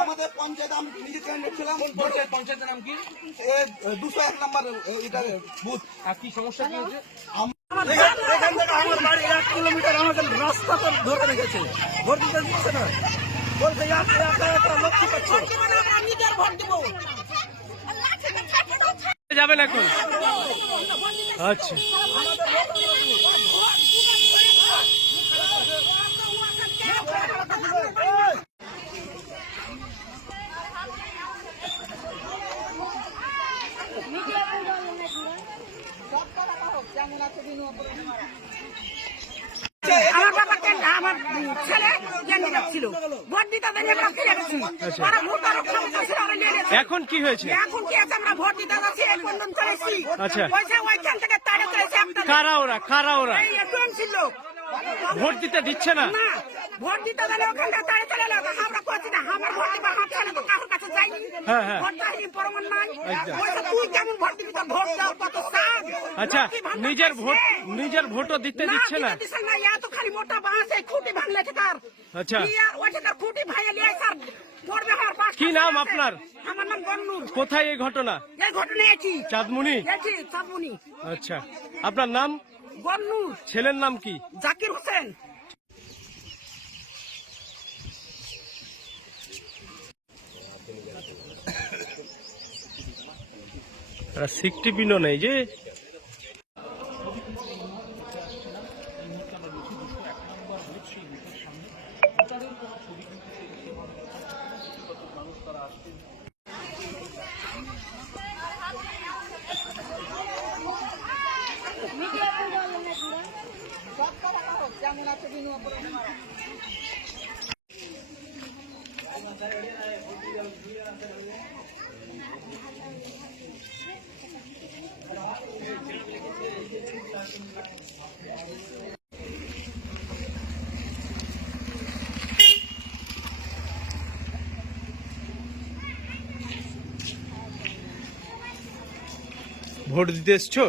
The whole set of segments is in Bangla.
আমাদের পঞ্চায়েত আমি নিজে ক্যান্ডিডেট ছিলাম। পঞ্চায়েতের নাম কি? 201 নম্বর এটা বুথ। আর কি সমস্যা কি হয়েছে? এখান থেকে আমার বাড়ি 1 কিলোমিটার আমাকে রাস্তা তো ধরে রেখেছে, ভোট দিতে দিচ্ছে না, বলছে লক্ষ্য পাচ্ছে যাবেন এখন। আচ্ছা আমার বাবাকে আমার ছেলে ক্যান্ডিডেট ছিল, ভোট দিতে দেয়নি, আমরা ফিরে গেছি। ওরা ভোট আরো ক্ষমতা ছিল, ওরা নিয়ে গেছে। এখন কি হয়েছে? এখন কি আছে, আমরা ভোট দিতে যাচ্ছি, এই বন্ধন চলেছি। আচ্ছা ওইখান থেকে তাড়ে চলেছে একটা কারা ওরা এই ছিল ভোট দিতে দিচ্ছে না। না, ভোট দিতে গেলে ওখান থেকে তাড়ে চলে এলো। আমরা করছি না, আমার ভোট দিবা, আমার ছেলে তো কারোর কাছে যায়নি, ভোট চাইনি, প্রমাণ নাই। বলছে তুই কেমন ভোট দিবি, তো ভোট দাও কত সাল। আচ্ছা নিজের ভোটও দিতে দিচ্ছে না। এত খালি মোটা বাঁশ, এই খুঁটি ভাঙলে ঠিকার। আচ্ছা ওই ঠিকার খুঁটি ভাঙে নিয়ে স্যার পড়বে। কি নাম আপনার? আমার নাম গন্নুর। কোথায় এই ঘটনা? এই ঘটনা এসি চাঁদমুনি। চাঁদমুনি। আচ্ছা আপনার নাম? গন্নুর। ছেলের নাম কি? জাকির হোসেন। সিকটি পিনও নেই যে। ভোট দিতে এসছো?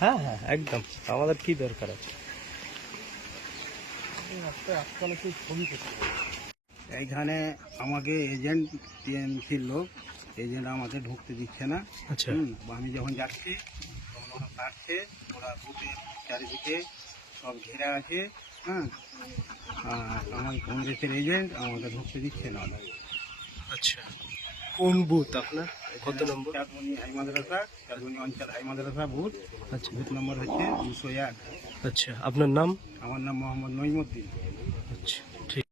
হ্যাঁ হ্যাঁ একদম, আমাদের কি দরকার আছে। এইখানে আমাকে এজেন্ট টিএমসির লোক, এজেন্ট আমাকে ঢুকতে দিচ্ছে না। আচ্ছা আমি যখন যাচ্ছি তখন ওরা কাটছে, ওরা বুথের চারিদিকে সব ঘেরা আছে। হ্যাঁ, আর আমার কংগ্রেসের এজেন্ট আমাকে ঢুকতে দিচ্ছে না। আচ্ছা কোন বুথ আপনার? কত নম্বর? চাঁদমুনি হাই মাদ্রাসা, চাঁদমুনি অঞ্চল হাই মাদ্রাসা বুথ। আচ্ছা বুথ নম্বর হচ্ছে 201। আচ্ছা আপনার নাম? আমার নাম মোহাম্মদ নইমুদ্দিন। আচ্ছা ঠিক।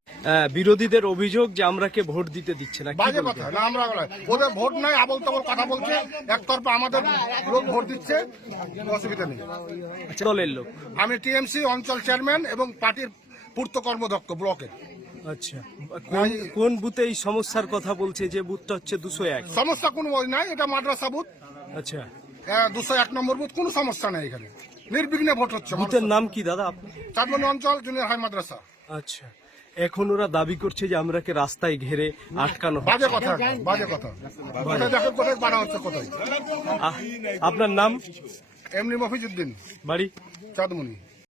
বিরোধীদের অভিযোগ যে আমরাকে ভোট দিতে দিচ্ছে না। বাজে কথা না, আমরা ওদের ভোট নাই, আবল তাবল কথা বলছে, একতরফা আমাদের লোক ভোট দিচ্ছে, অসুবিধা নেই। দলের লোক? আমি টিএমসি অঞ্চল চেয়ারম্যান এবং পার্টির পূর্ত কর্মদক্ষ ব্লকের। আচ্ছা কোন বুথে এই সমস্যার কথা বলছে? যে বুথটা হচ্ছে 201। সমস্যা কোনো নাই, এটা মাদ্রাসা বুথ। আচ্ছা 201 নম্বর বুথ, কোনো সমস্যা নেই, এখানে নির্বিঘ্নে ভোট হচ্ছে। বুথের নাম কি দাদা আপনার? চাঁদমুনি অঞ্চল জুনিয়র হাই মাদ্রাসা। আচ্ছা এখন ওরা দাবি করছে যে আমরাকে রাস্তায় ঘেরে আটকানো। বাজে কথা, বাজে কথা। কোথায় দেখো, কোথায় বাড়া হচ্ছে, কোথায়। আপনার নাম? এমনি মফিজউদ্দিন, বাড়ি? চাঁদমুনি।